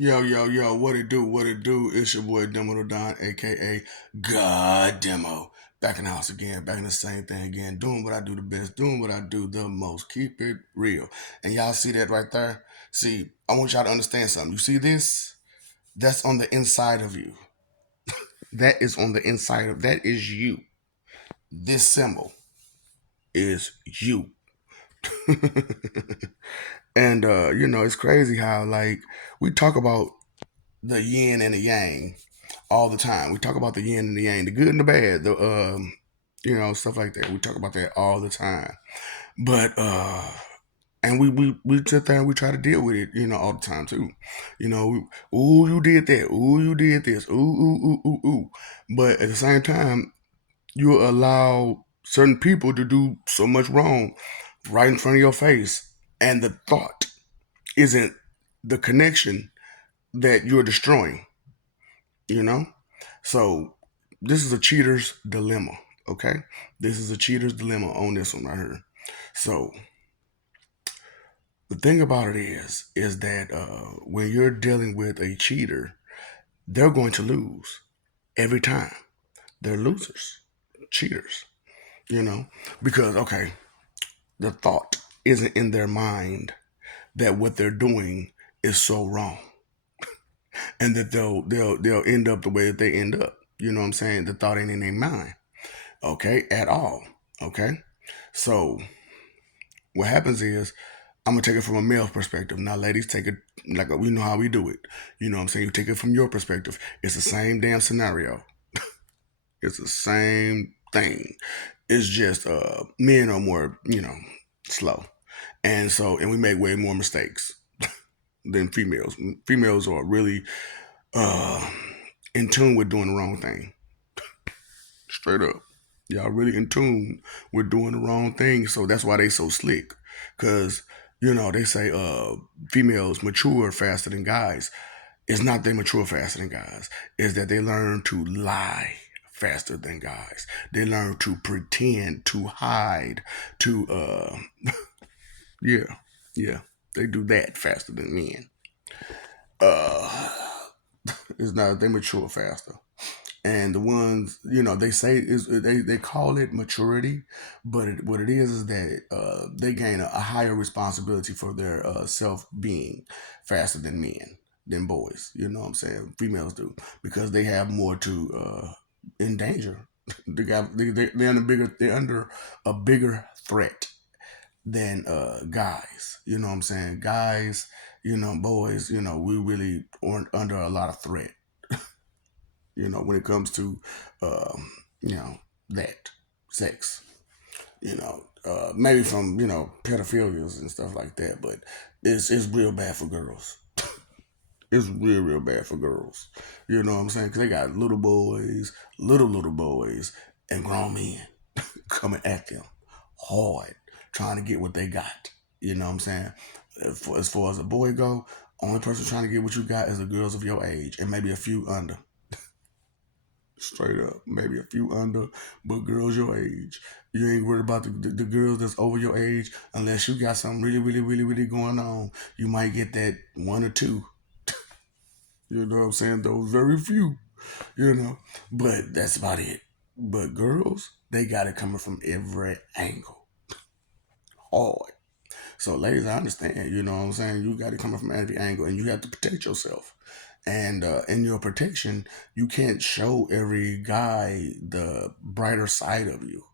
Yo, yo, yo, what it do? What it do? It's your boy Demo Don, aka God Demo. Back in the house again, back in the same thing again, doing what I do the best, doing what I do the most. Keep it real. And y'all see that right there? See, I want y'all to understand something. You see this? That's on the inside of you. That is on the inside of that is you. This symbol is you. And it's crazy how like we talk about the yin and the yang all the time. We talk about the yin and the yang, the good and the bad, the stuff like that. We talk about that all the time. But and we sit there and we try to deal with it, all the time too. Ooh, you did that. Ooh, you did this. Ooh, ooh, ooh, ooh, ooh. But at the same time, you allow certain people to do so much wrong right in front of your face, and the thought isn't the connection that you're destroying. You know, so this is a cheater's dilemma. Okay, this is a cheater's dilemma on this one right here. So the thing about it is that when you're dealing with a cheater, they're going to lose every time. They're losers, cheaters. Because okay, the thought isn't in their mind that what they're doing is so wrong, and that they'll end up the way that they end up. You know what I'm saying? The thought ain't in their mind, okay, at all. Okay, so what happens is I'm gonna take it from a male perspective. Now, ladies, take it like we know how we do it. You know what I'm saying? You take it from your perspective. It's the same damn scenario. It's the same thing. It's just men are more, slow. And we make way more mistakes than females. Females are really uh in tune with doing the wrong thing. Straight up. Y'all really in tune with doing the wrong thing. So that's why they so slick. Cause, they say females mature faster than guys. It's not they mature faster than guys. It's that they learn to lie faster than guys. They learn to pretend, to hide, to yeah, yeah. They do that faster than men. Uh it's not they mature faster. And the ones they say is they call it maturity, but what it is that they gain a higher responsibility for their self being faster than men, than boys. You know what I'm saying? Females do, because they have more to in danger. They're under a bigger threat than guys. You know what I'm saying? Guys, boys, we really aren't under a lot of threat, when it comes to, um, you know, that sex, maybe from, pedophilias and stuff like that, but it's real bad for girls. It's real bad for girls. You know what I'm saying? Because they got little boys, and grown men coming at them hard, trying to get what they got. You know what I'm saying? As far as a boy go, only person trying to get what you got is the girls of your age and maybe a few under. Straight up, maybe a few under, but girls your age. You ain't worried about the girls that's over your age unless you got something really, really, really, really going on. You might get that one or two. You know what I'm saying? Those very few, but that's about it. But girls, they got it coming from every angle. Hard. So, ladies, I understand. You know what I'm saying? You got it coming from every angle, and you have to protect yourself. And in your protection, you can't show every guy the brighter side of you.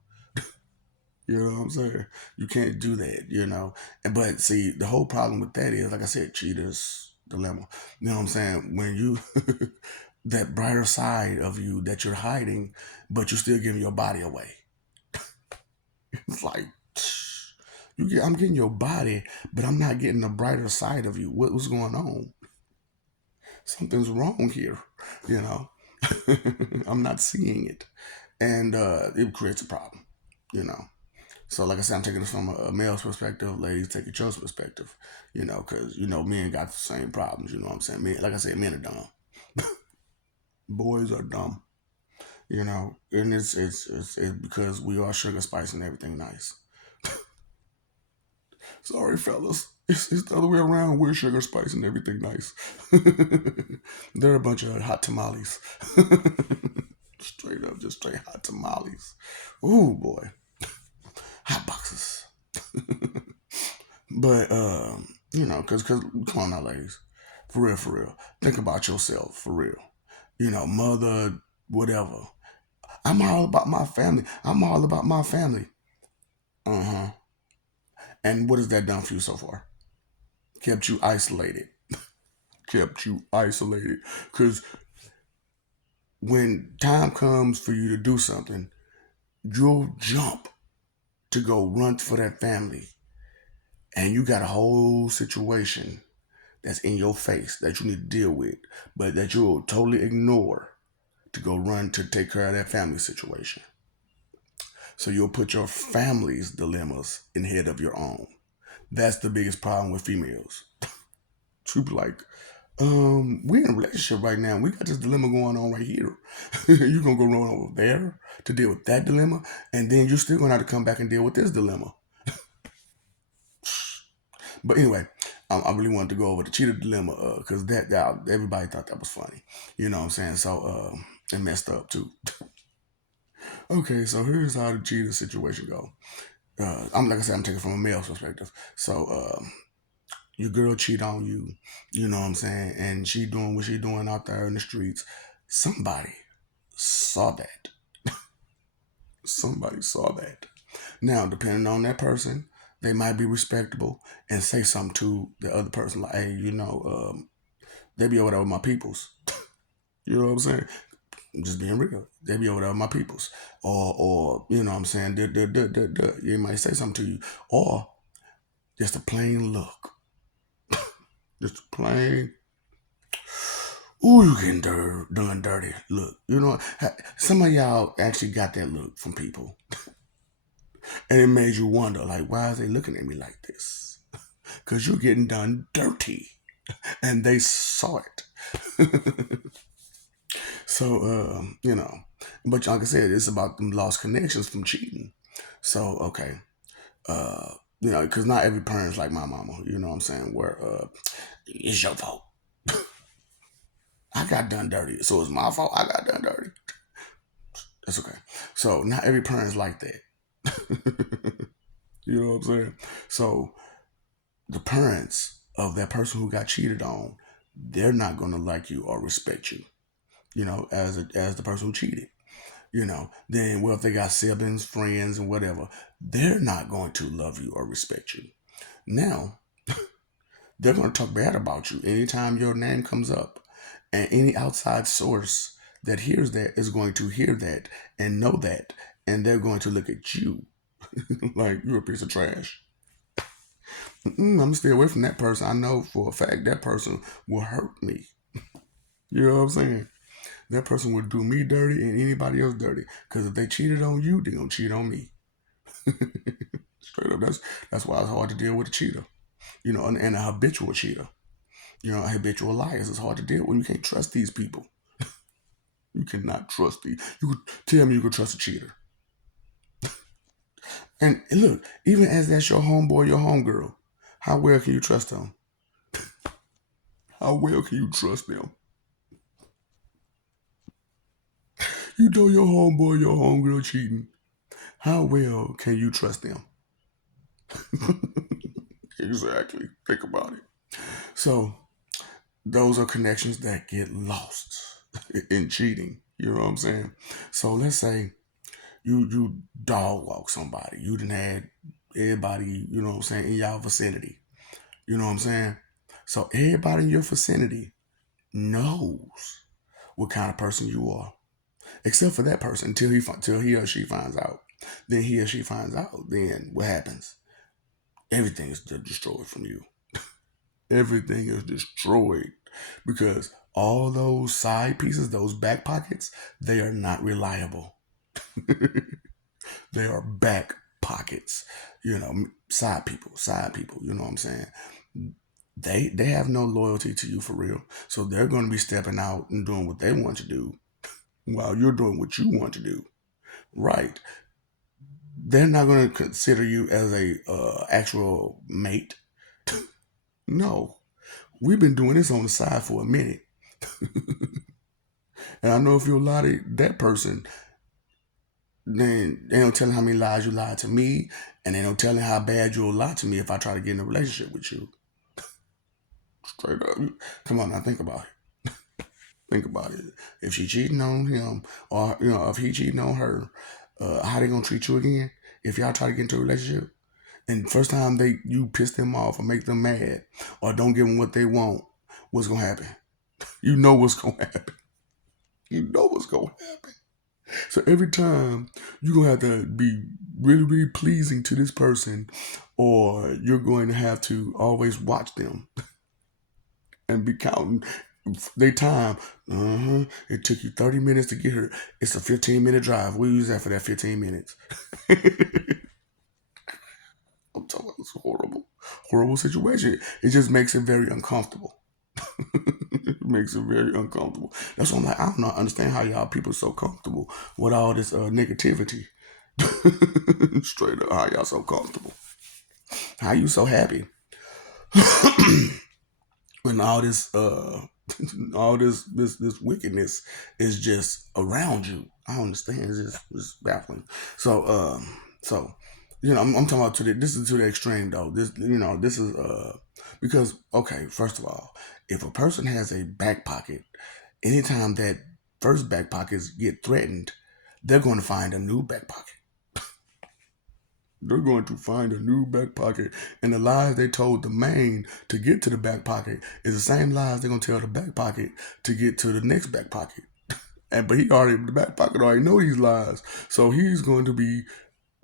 You know what I'm saying? You can't do that, But see, the whole problem with that is, like I said, cheaters dilemma. You know what I'm saying? When you that brighter side of you that you're hiding, but you're still giving your body away. It's like I'm getting your body, but I'm not getting the brighter side of you. What's going on? Something's wrong here, you know. I'm not seeing it, and it creates a problem, you know. So, like I said, I'm taking this from a male's perspective. Ladies, take your choice perspective, because men got the same problems. You know what I'm saying? Men, like I said, men are dumb. Boys are dumb, and it's because we are sugar, spice, and everything nice. Sorry, fellas. It's the other way around. We're sugar, spice, and everything nice. They're a bunch of hot tamales. Straight up, just straight hot tamales. Ooh, boy. Hot boxes. But, because, come on now, ladies. For real, for real. Think about yourself, for real. Mother, whatever. I'm all about my family. I'm all about my family. Uh huh. And what has that done for you so far? Kept you isolated. Kept you isolated. Because when time comes for you to do something, you'll jump to go run for that family. And you got a whole situation that's in your face that you need to deal with, but that you'll totally ignore to go run to take care of that family situation. So you'll put your family's dilemmas in head of your own. That's the biggest problem with females. To be like, we're in a relationship right now. We got this dilemma going on right here. You're gonna go run over there to deal with that dilemma, and then you're still gonna have to come back and deal with this dilemma. But anyway, I really wanted to go over the cheetah dilemma because that everybody thought that was funny. You know what I'm saying? So it messed up too. Okay, so here's how the cheetah situation go. I'm like I said, I'm taking from a male's perspective. So your girl cheat on you, you know what I'm saying, and she doing what she doing out there in the streets. Somebody saw that. Somebody saw that. Now, depending on that person, they might be respectable and say something to the other person like, "Hey, they be over there with my peoples." You know what I'm saying? I'm just being real. They be over there with my peoples, or you know what I'm saying. You might say something to you, or just a plain look, just a plain. Ooh, you getting done dirty. Look, some of y'all actually got that look from people, and it made you wonder, like, why is they looking at me like this? Because you're getting done dirty, and they saw it. So, but like I said, it's about them lost connections from cheating. So, okay, uh, because not every parent's like my mama. You know what I'm saying? Where it's your fault. I got done dirty, so it's my fault. I got done dirty. That's okay. So not every parent's like that. You know what I'm saying? So the parents of that person who got cheated on, they're not gonna like you or respect you. As the person who cheated. Then well, if they got siblings, friends, and whatever, they're not going to love you or respect you. Now they're going to talk bad about you anytime your name comes up, and any outside source that hears that is going to hear that and know that, and they're going to look at you like you're a piece of trash. I'm gonna stay away from that person. I know for a fact that person will hurt me. You know what I'm saying? That person will do me dirty and anybody else dirty. Because if they cheated on you, they're gonna cheat on me. Straight up. That's why it's hard to deal with a cheater. And a habitual cheater. A habitual liar. It's hard to deal with. You can't trust these people. You cannot trust these. You could tell me you could trust a cheater. And look, even as that's your homeboy, your homegirl, how well can you trust them? How well can you trust them? You know your homeboy, your homegirl cheating. How well can you trust them? Exactly. Think about it. So those are connections that get lost in cheating. You know what I'm saying? So let's say you dog walk somebody. You done had everybody, you know what I'm saying, in y'all vicinity. You know what I'm saying? So everybody in your vicinity knows what kind of person you are, except for that person until he or she finds out. Then he or she finds out. Then what happens? Everything is destroyed from you. Everything is destroyed because all those side pieces, those back pockets, they are not reliable. They are back pockets, side people, you know what I'm saying? They have no loyalty to you for real. So they're going to be stepping out and doing what they want to do while you're doing what you want to do. Right. they're not going to consider you as a actual mate. No, we've been doing this on the side for a minute. And I know if you lie to that person, then they don't tell how many lies you lied to me, and they don't tell how bad you'll lie to me if I try to get in a relationship with you. Straight up. Come on now, think about it. Think about it. If she cheating on him, or if he cheating on her, how they gonna treat you again? If y'all try to get into a relationship, and first time you piss them off or make them mad, or don't give them what they want, what's gonna happen? You know what's gonna happen. You know what's gonna happen. So every time you're gonna have to be really, really pleasing to this person, or you're going to have to always watch them and be counting their time. It took you 30 minutes to get here. It's a 15-minute drive. We use that for that 15 minutes. I'm talking about this horrible, horrible situation. It just makes it very uncomfortable. It makes it very uncomfortable. That's why I'm like, I don't understand how y'all people are so comfortable with all this negativity. Straight up, how y'all so comfortable? How you so happy when all this all this wickedness is just around you? I don't understand. It's baffling. So so I'm talking about this is to the extreme though. This is because okay, first of all, if a person has a back pocket, anytime that first back pockets get threatened, they're going to find a new back pocket. They're going to find a new back pocket. And the lies they told the main to get to the back pocket is the same lies they're going to tell the back pocket to get to the next back pocket. But the back pocket already know these lies. So he's going to be,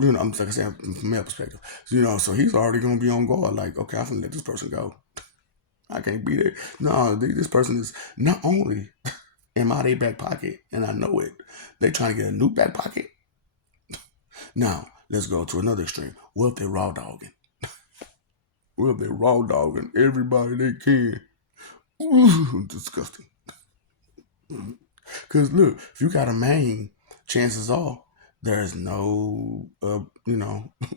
I'm like I said, from male perspective, so he's already going to be on guard. Like, okay, I'm going to let this person go. I can't be there. No, this person is not only in my back pocket, and I know it, they trying to get a new back pocket. Now, let's go to another extreme. What if they're raw dogging? What if they're raw dogging everybody they can? Ooh, disgusting. Because look, if you got a main, chances are there's no,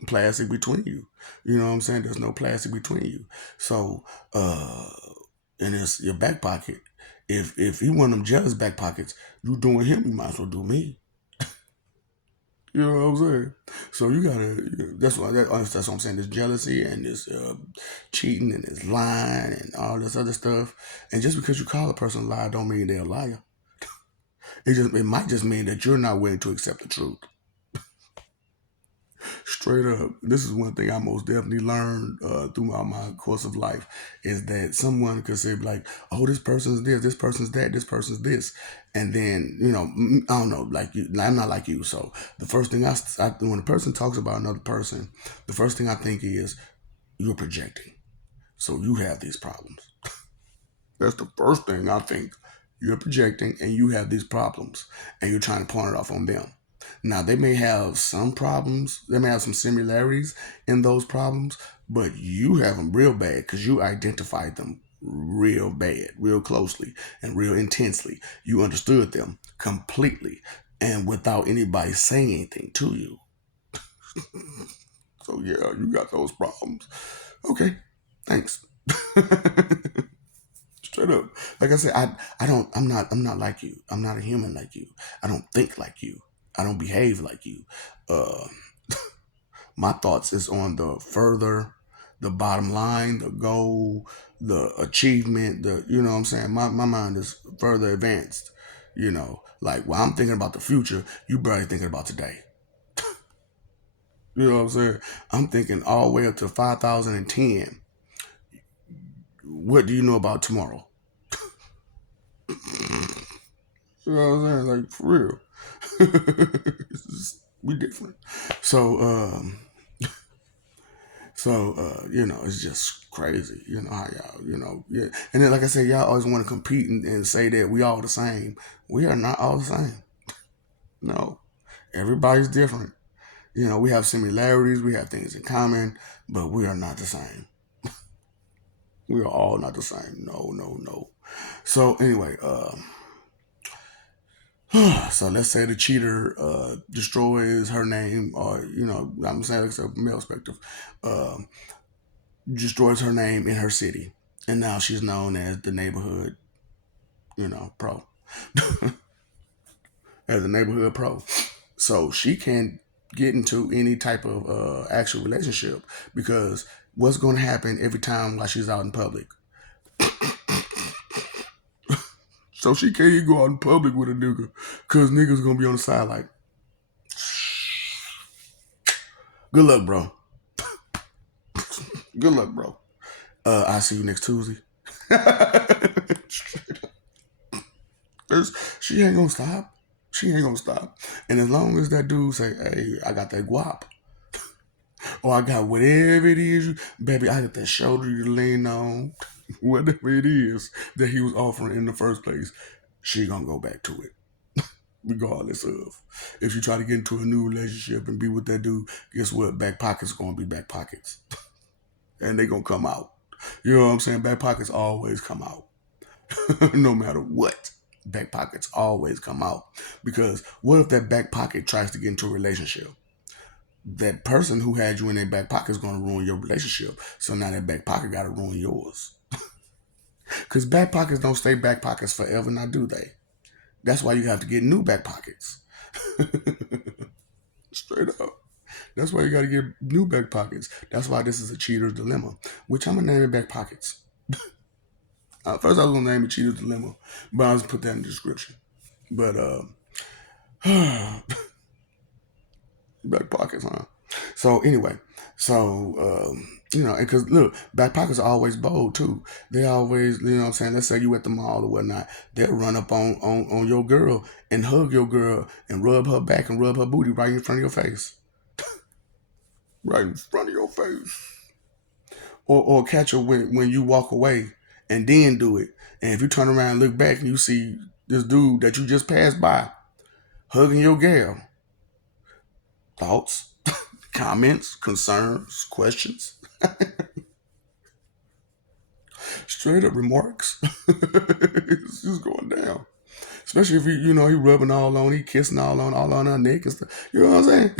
plastic between you. You know what I'm saying? There's no plastic between you. So, and it's your back pocket. If he one of them jealous back pockets, you doing him, you might as well do me. You know what I'm saying? So you gotta. That's what I'm saying. This jealousy and this cheating and this lying and all this other stuff. And just because you call a person a liar, don't mean they're a liar. It might just mean that you're not willing to accept the truth. Straight up, this is one thing I most definitely learned throughout my course of life is that someone could say like, "Oh, this person's this person's that, this person's this," and then I don't know, like you, I'm not like you. So the first thing when a person talks about another person, the first thing I think is you're projecting, so you have these problems. That's the first thing I think. You're projecting, and you have these problems, and you're trying to point it off on them. Now, they may have some problems, they may have some similarities in those problems, but you have them real bad because you identified them real bad, real closely, and real intensely. You understood them completely and without anybody saying anything to you. So, yeah, you got those problems. Okay, thanks. Straight up. Like I said, I'm not like you. I'm not a human like you. I don't think like you. I don't behave like you. Uh, my thoughts is on the bottom line, the goal, the achievement, you know what I'm saying? My mind is further advanced. Like while I'm thinking about the future, you barely thinking about today. You know what I'm saying? I'm thinking all the way up to 5010. What do you know about tomorrow? You know what I'm saying? Like for real. We different. So it's just crazy, how y'all, yeah. And then like I said, y'all always want to compete and say that we all the same. We are not all the same. No. Everybody's different. We have similarities, we have things in common, but we are not the same. We are all not the same. No, no, no. So anyway, So let's say the cheater destroys her name, or I'm saying it's a male perspective, uh, destroys her name in her city, and now she's known as the neighborhood, pro, as the neighborhood pro. So she can't get into any type of actual relationship because what's going to happen every time while she's out in public? So she can't even go out in public with a nigga because niggas gonna be on the side like, good luck, bro. Good luck, bro. I'll see you next Tuesday. She ain't gonna stop. She ain't gonna stop. And as long as that dude say, hey, I got that guap, or I got whatever it is, baby, I got that shoulder you lean on, whatever it is that he was offering in the first place, she gonna go back to it. Regardless of. If you try to get into a new relationship and be with that dude, guess what? Back pockets gonna be back pockets. And they gonna come out. You know what I'm saying? Back pockets always come out. No matter what. Back pockets always come out. Because what if that back pocket tries to get into a relationship? That person who had you in their back pocket is going to ruin your relationship. So now that back pocket got to ruin yours. Because back pockets don't stay back pockets forever, now do they? That's why you have to get new back pockets. Straight up. That's why you got to get new back pockets. That's why this is a cheater's dilemma, which I'm going to name it back pockets. First, I was going to name it cheater's dilemma, but I'll just put that in the description. But, back pockets, huh? So anyway, because look, back pockets are always bold too. They always, what I'm saying, let's say you at the mall or whatnot, they'll run up on your girl and hug your girl and rub her back and rub her booty right in front of your face. Right in front of your face. Or catch her when you walk away and then do it. And if you turn around and look back and you see this dude that you just passed by hugging your gal, thoughts, comments, concerns, questions, straight up remarks. It's just going down. Especially if he rubbing all on, he kissing all on her neck and stuff. You know what I'm saying?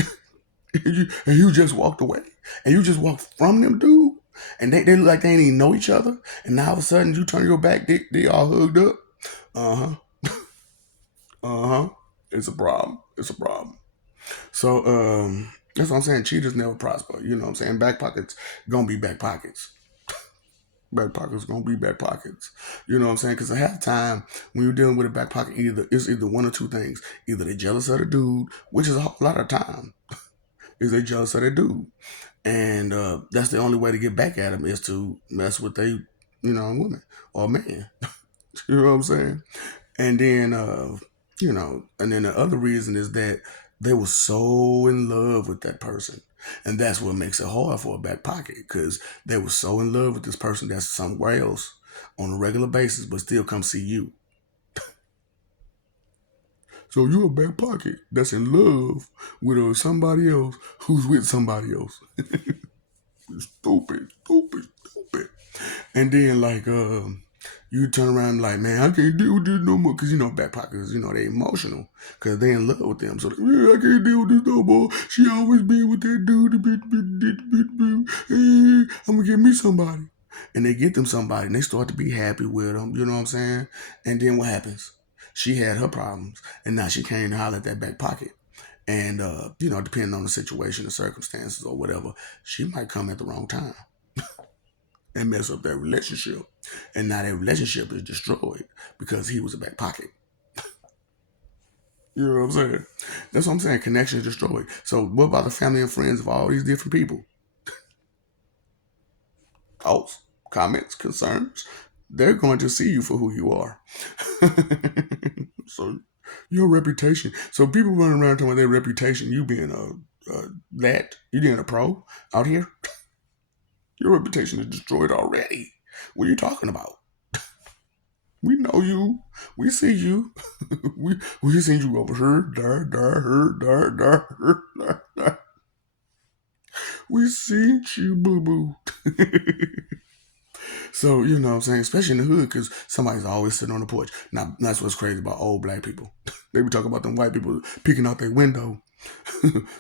and you just walked away, and you just walked from them, dude. And they look like they ain't even know each other. And now all of a sudden you turn your back, they all hugged up. Uh huh. Uh huh. It's a problem. It's a problem. So that's what I'm saying. Cheaters never prosper. You know what I'm saying? Back pockets gonna be back pockets. Back pockets gonna be back pockets. You know what I'm saying? Because at half time when you're dealing with a back pocket, it's either one or two things. Either they jealous of the dude, which is a lot of time, is they jealous of the dude, and that's the only way to get back at him is to mess with a woman or man. You know what I'm saying? And then and then the other reason is that they were so in love with that person. And that's what makes it hard for a back pocket because they were so in love with this person that's somewhere else on a regular basis, but still come see you. So you're a back pocket that's in love with somebody else who's with somebody else. Stupid, stupid, stupid. And then you turn around and like, man, I can't deal with this no more. Because, back pockets, they emotional. Because they in love with them. So, I can't deal with this no more. She always been with that dude. I'm going to get me somebody. And they get them somebody. And they start to be happy with them. You know what I'm saying? And then what happens? She had her problems. And now she can't holler at that back pocket. And, depending on the situation, the circumstances, or whatever, she might come at the wrong time and mess up that relationship. And now that relationship is destroyed because he was a back pocket. You know what I'm saying? That's what I'm saying. Connection is destroyed. So what about the family and friends of all these different people? Thoughts, comments, concerns? They're going to see you for who you are. So your reputation. So people running around talking about their reputation, you being you being a pro out here, your reputation is destroyed already. What are you talking about? We know you. We see you. we seen you over here, there. We seen you, boo boo. So, you know what I'm saying? Especially in the hood, because somebody's always sitting on the porch. Now, that's what's crazy about old black people. They be talking about them white people peeking out their window.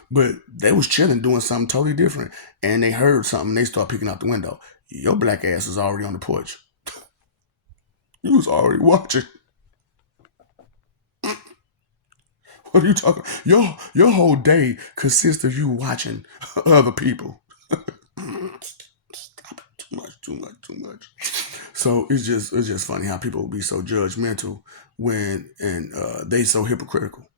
But they was chilling doing something totally different. And they heard something, they start peeking out the window. Your black ass is already on the porch. You was already watching. What are you talking? Your whole day consists of you watching other people. Stop it. Too much, too much, too much. So it's just funny how people will be so judgmental when and they so hypocritical.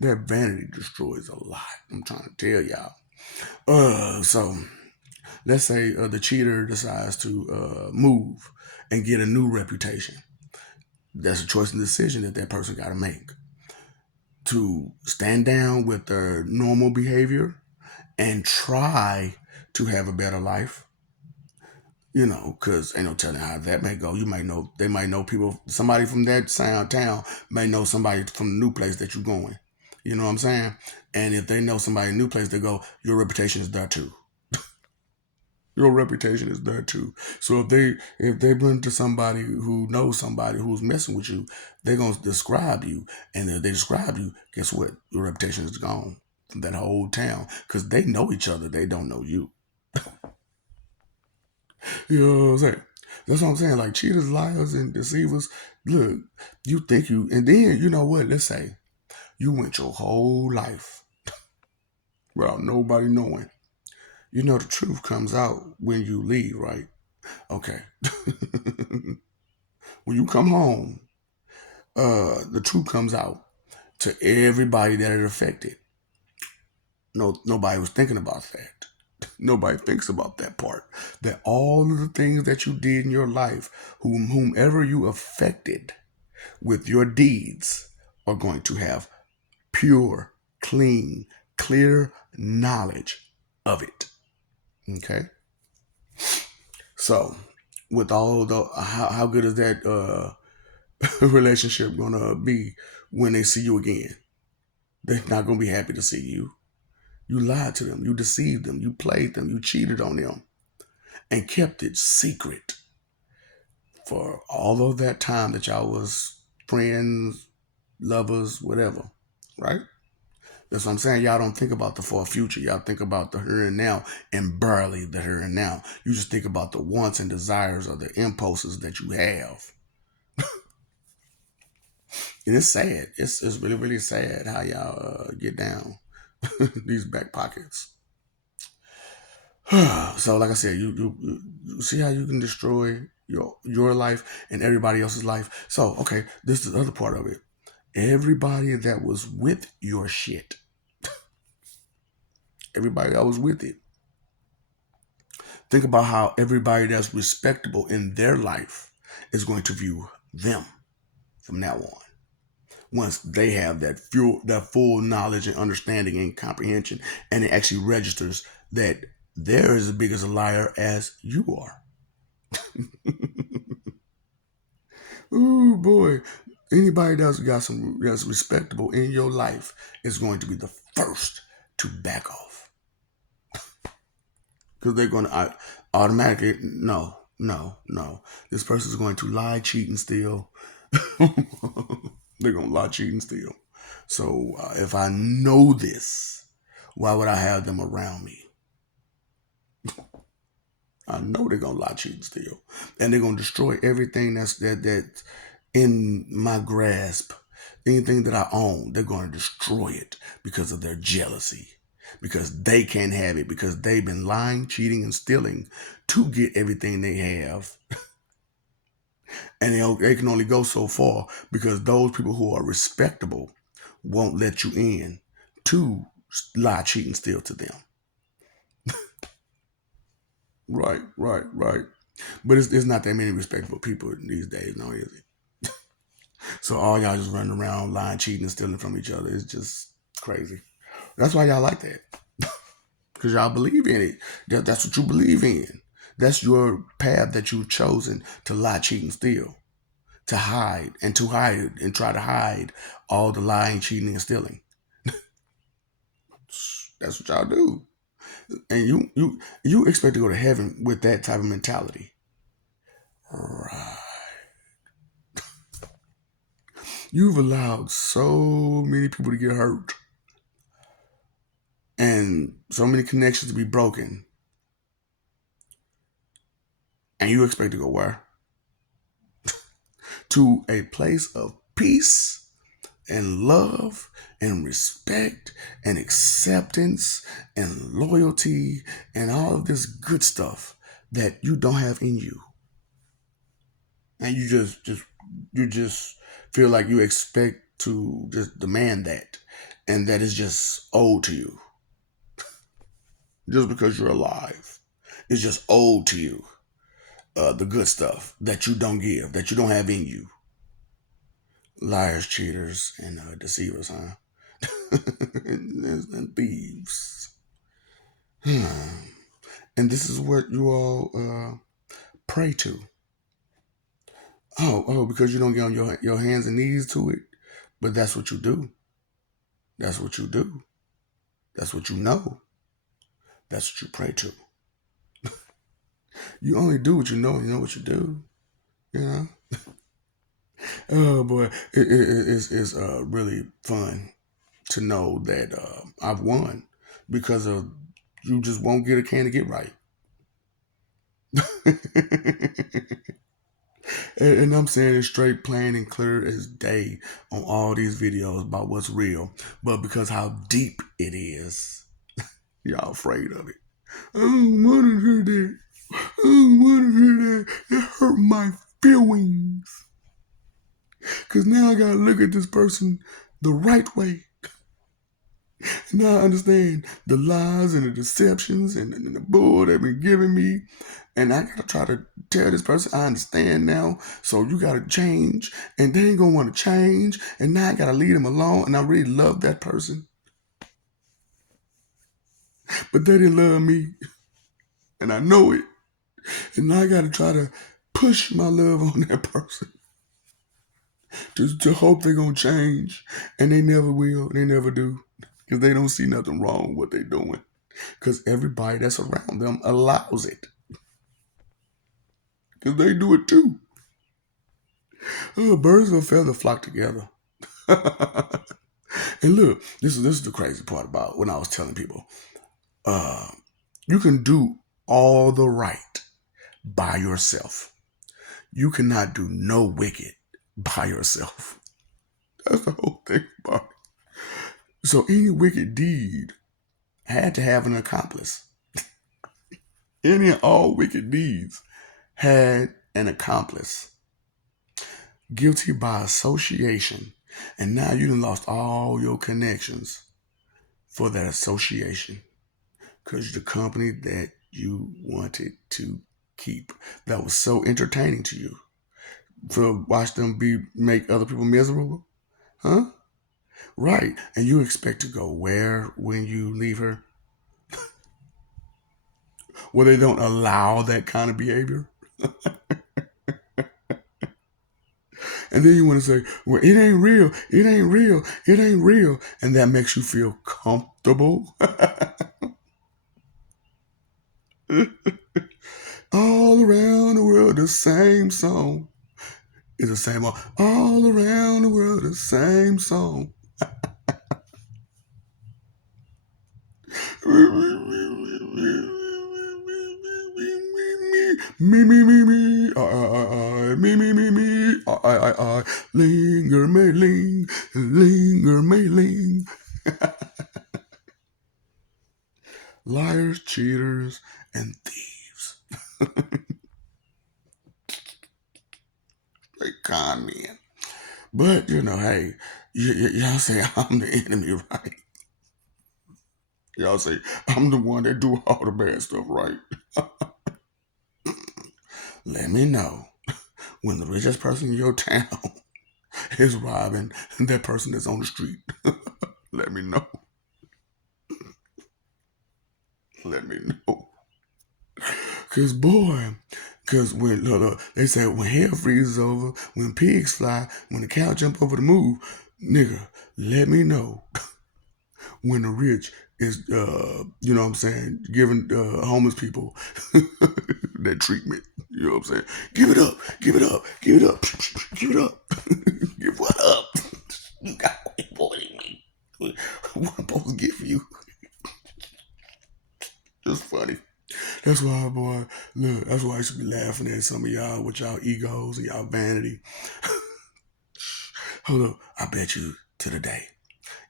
That vanity destroys a lot. I'm trying to tell y'all. So let's say the cheater decides to move and get a new reputation. That's a choice and decision that that person got to make to stand down with their normal behavior and try to have a better life. You know, because ain't no telling how that may go. You might know, they might know people, somebody from that sound town may know somebody from the new place that you're going. You know what I'm saying? And if they know somebody in a new place, they go, your reputation is there too. Your reputation is there too. So if they run to somebody who knows somebody who's messing with you, they're gonna describe you. And if they describe you, guess what? Your reputation is gone from that whole town. Because they know each other, they don't know you. You know what I'm saying? That's what I'm saying. Like cheaters, liars, and deceivers. Look, you think you, and then you know what? Let's say you went your whole life without nobody knowing. You know the truth comes out when you leave, right? Okay. When you come home, the truth comes out to everybody that it affected. No, nobody was thinking about that. Nobody thinks about that part. That all of the things that you did in your life, whomever you affected with your deeds, are going to have pure, clean, clear knowledge of it. Okay. So, with all the how good is that relationship gonna be when they see you again? They're not gonna be happy to see you. You lied to them, you deceived them, you played them, you cheated on them, and kept it secret for all of that time that y'all was friends, lovers, whatever. Right? That's what I'm saying. Y'all don't think about the far future. Y'all think about the here and now and barely the here and now. You just think about the wants and desires or the impulses that you have. And it's sad. It's really, really sad how y'all get down these back pockets. So, like I said, you see how you can destroy your life and everybody else's life. So, okay, this is the other part of it. Everybody that was with your shit, everybody that was with it. Think about how everybody that's respectable in their life is going to view them from now on. Once they have that full knowledge and understanding and comprehension, and it actually registers that they're as big as a liar as you are. Ooh boy, anybody that's respectable in your life is going to be the first to back off because they're going to automatically no. This person is going to lie, cheat, and steal. They're going to lie, cheat, and steal. So if I know this, why would I have them around me? I know they're gonna lie, cheat, and steal, and they're gonna destroy everything that's in my grasp. Anything that I own, they're gonna destroy it because of their jealousy, because they can't have it, because they've been lying, cheating, and stealing to get everything they have, and they can only go so far because those people who are respectable won't let you in to lie, cheat, and steal to them. Right, right, right. But it's not that many respectable people these days, no, is it? So all y'all just running around lying, cheating, and stealing from each other. It's just crazy. That's why y'all like that. Because y'all believe in it. That's what you believe in. That's your path that you've chosen to lie, cheat, and steal. To hide and try to hide all the lying, cheating, and stealing. That's what y'all do. And you expect to go to heaven with that type of mentality. Right. You've allowed so many people to get hurt and so many connections to be broken. And you expect to go where? To a place of peace and love and respect and acceptance and loyalty and all of this good stuff that you don't have in you. And you just feel like you expect to just demand that, and that is just owed to you just because you're alive. It's just owed to you. The good stuff that you don't give, that you don't have in you. Liars, cheaters, and deceivers, huh? And thieves. And this is what you all pray to. Oh, because you don't get on your hands and knees to it. But that's what you do. That's what you do. That's what you know. That's what you pray to. You only do what you know, and you know what you do. You know? Oh boy, it's really fun to know that I've won because of you just won't get a can to get right. And I'm saying it straight, plain, and clear as day on all these videos about what's real. But because how deep it is, y'all afraid of it. I don't want to hear that. I don't want to hear that. It hurt my feelings. Because now I got to look at this person the right way. Now I understand the lies and the deceptions and the bull they've been giving me. And I gotta try to tell this person I understand now. So you gotta change. And they ain't gonna wanna change. And now I gotta leave them alone. And I really love that person. But they didn't love me. And I know it. And now I gotta try to push my love on that person. To hope they're gonna change. And they never will. They never do. Because they don't see nothing wrong with what they're doing. Because everybody that's around them allows it. Because they do it too. Oh, birds of a feather flock together. And look, this is the crazy part about when I was telling people. Uh, you can do all the right by yourself. You cannot do no wicked by yourself. That's the whole thing about it. So any wicked deed had to have an accomplice. Any and all wicked deeds had an accomplice. Guilty by association. And now you done lost all your connections for that association. Because the company that you wanted to keep, that was so entertaining to you, to watch them make other people miserable, huh? Right. And you expect to go where when you leave her? Where they don't allow that kind of behavior? And then you want to say, well, it ain't real, it ain't real, it ain't real. And that makes you feel comfortable. All around the world, the same song. It's the same all around the world, the same song. Me, I, linger, may ling, linger, may ling. Liars, cheaters, and thieves. They con men. But, hey, y'all say I'm the enemy, right? Y'all say I'm the one that do all the bad stuff, right? Let me know when the richest person in your town is robbing that person that's on the street. Let me know. Let me know. Cause when look, they say when hell freezes over, when pigs fly, when the cow jump over the move, nigga, let me know when the rich is you know what I'm saying, giving homeless people that treatment. You know what I'm saying? Give it up, give it up, give it up, give it up. Give what up? You got more than me. What I'm supposed to give you? It's funny. That's why, boy, look, that's why I should be laughing at some of y'all with y'all egos and y'all vanity. Hold up, I bet you to the day,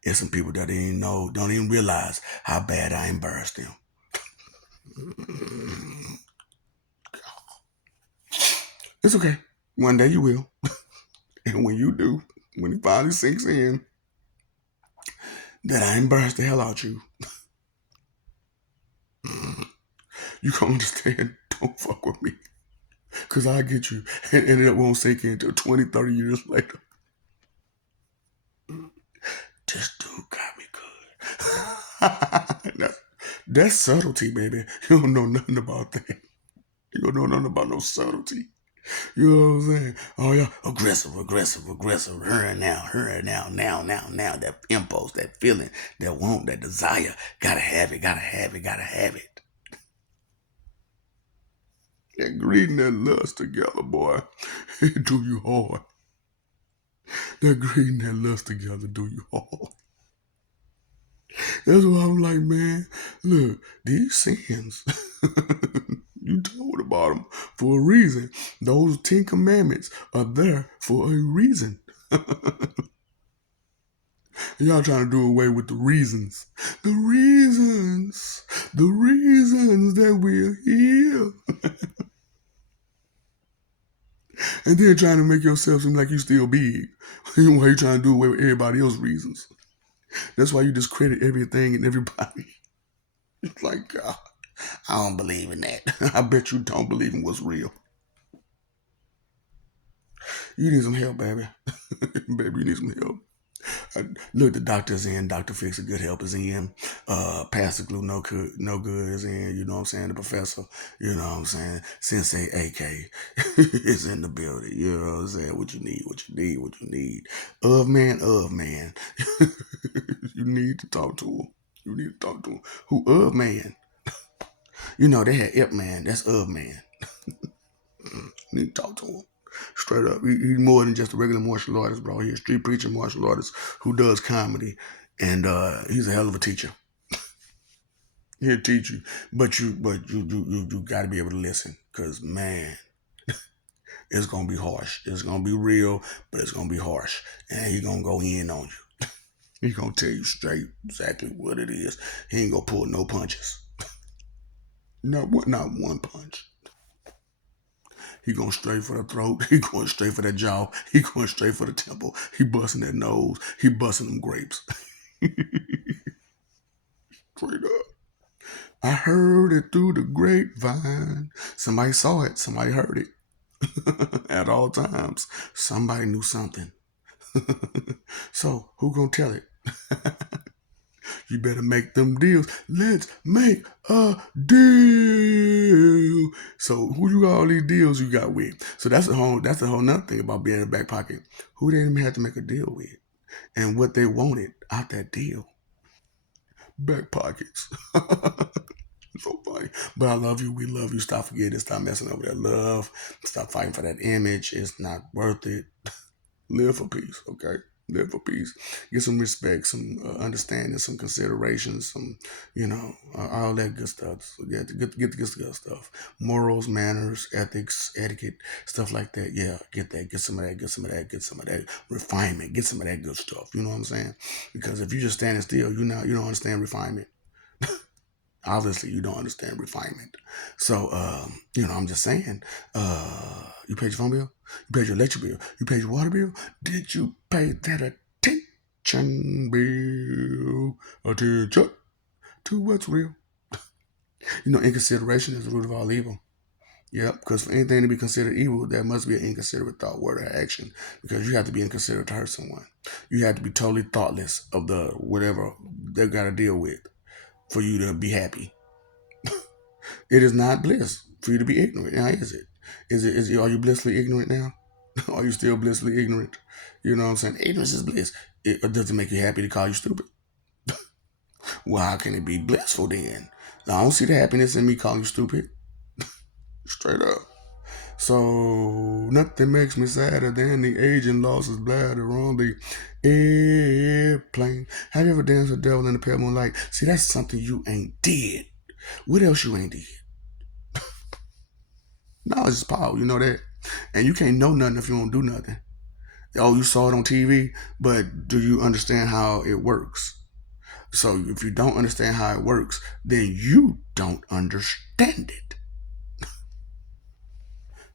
there's some people that didn't know, don't even realize how bad I embarrassed them. It's okay. One day you will. And when you do, when it finally sinks in that I embarrassed the hell out you, you can understand, don't fuck with me. Because I get you. And it won't sink in until 20, 30 years later. This dude got me good. That's subtlety, baby. You don't know nothing about that. You don't know nothing about no subtlety. You know what I'm saying? Oh yeah, aggressive, aggressive, aggressive. Hurry now, now. That impulse, that feeling, that want, that desire. Gotta have it, gotta have it, gotta have it. That greed and that lust together, boy, it do you hard. That greed and that lust together do you hard. That's why I'm like, man, look, these sins, you told about them for a reason. Those 10 commandments are there for a reason. Y'all trying to do away with the reasons. The reasons that we're here. And then trying to make yourself seem like you still big. Why you trying to do away with everybody else's reasons? That's why you discredit everything and everybody. It's like, God, I don't believe in that. I bet you don't believe in what's real. You need some help, baby. Baby, you need some help. Look, the doctor's in. Dr. Fix a Good Help is in. Pastor Glue no good is in. You know what I'm saying? The professor, you know what I'm saying? Sensei AK is in the building. You know what I'm saying? What you need. Of man. You need to talk to him. Who of man? You know, they had Ip Man. That's of man. You need to talk to him. Straight up. He's more than just a regular martial artist, bro. He's a street preacher martial artist who does comedy. And he's a hell of a teacher. He'll teach you. But you gotta be able to listen. Cause man, it's gonna be harsh. It's gonna be real, but it's gonna be harsh. And he's gonna go in on you. He's gonna tell you straight exactly what it is. He ain't gonna pull no punches. Not one punch. He going straight for the throat. He going straight for that jaw. He going straight for the temple. He busting that nose. He busting them grapes. Straight up. I heard it through the grapevine. Somebody saw it. Somebody heard it. At all times, somebody knew something. So who gonna tell it? You better make them deals. Let's make a deal. So who you got all these deals you got with? So that's a whole nother thing about being in the back pocket. Who they didn't have to make a deal with and what they wanted out that deal. Back pockets. So funny. But I love you. We love you. Stop forgetting. Stop messing up with that love. Stop fighting for that image. It's not worth it. Live for peace, okay? Live for peace. Get some respect, some understanding, some consideration, some, all that good stuff. So get the good stuff. Morals, manners, ethics, etiquette, stuff like that. Yeah, get that. Get some of that. Get some of that. Get some of that refinement. Get some of that good stuff. You know what I'm saying? Because if you're just standing still, you don't understand refinement. Obviously, you don't understand refinement. So, I'm just saying, you paid your phone bill? You paid your electric bill? You paid your water bill? Did you pay that attention bill? Attention to what's real. Inconsideration is the root of all evil. Yep, because for anything to be considered evil, there must be an inconsiderate thought, word, or action. Because you have to be inconsiderate to hurt someone. You have to be totally thoughtless of the whatever they've got to deal with for you to be happy. It is not bliss for you to be ignorant. Now, is it? Are you blissfully ignorant now? Are you still blissfully ignorant? You know what I'm saying? Ignorance is bliss. It doesn't make you happy to call you stupid. Well, how can it be blissful then? I don't see the happiness in me calling you stupid. Straight up. So nothing makes me sadder than the agent lost his bladder on the airplane. Have you ever danced with the devil in the pale moonlight? See, that's something you ain't did. What else you ain't did? Knowledge is power, you know that. And you can't know nothing if you don't do nothing. Oh, you saw it on TV, but do you understand how it works? So if you don't understand how it works, then you don't understand it.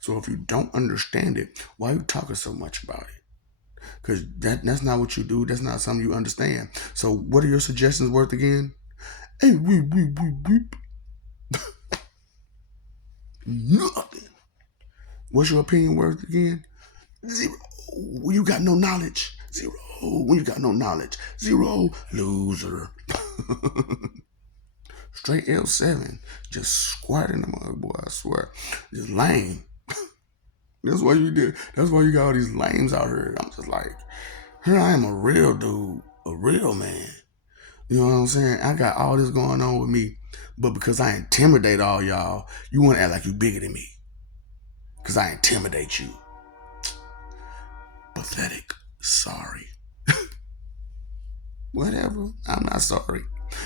So if you don't understand it, why are you talking so much about it? Because that's not what you do. That's not something you understand. So what are your suggestions worth again? Hey, weep. Nothing. What's your opinion worth again? Zero. When you got no knowledge. Zero. When you got no knowledge. Zero. Loser. Straight L7. Just squatting them up, boy, I swear. Just lame. That's why you did. That's why you got all these lames out here. I'm just like, here I am a real dude, a real man. You know what I'm saying? I got all this going on with me, but because I intimidate all y'all, you want to act like you bigger than me. Because I intimidate you. Pathetic. Sorry. Whatever. I'm not sorry.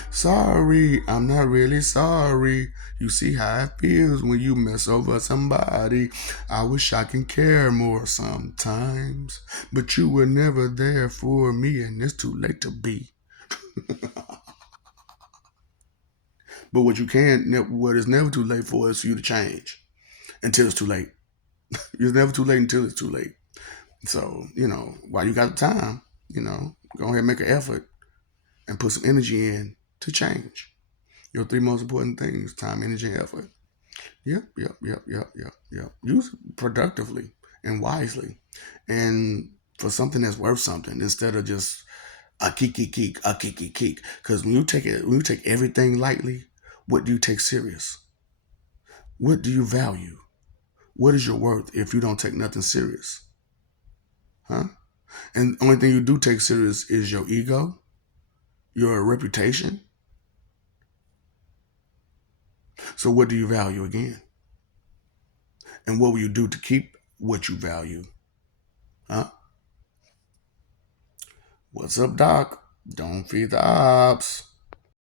Sorry. I'm not really sorry. You see how it feels when you mess over somebody. I wish I can care more sometimes. But you were never there for me, and it's too late to be. But what is never too late for is for you to change until it's too late. It's never too late until it's too late. So, while you got the time, go ahead and make an effort and put some energy in to change. Your three most important things: time, energy, and effort. Yep. Use it productively and wisely. And for something that's worth something instead of just a keek. Because when you take everything lightly, what do you take serious? What do you value? What is your worth if you don't take nothing serious? Huh? And the only thing you do take serious is your ego, your reputation. So what do you value again? And what will you do to keep what you value? Huh? What's up, Doc? Don't feed the ops.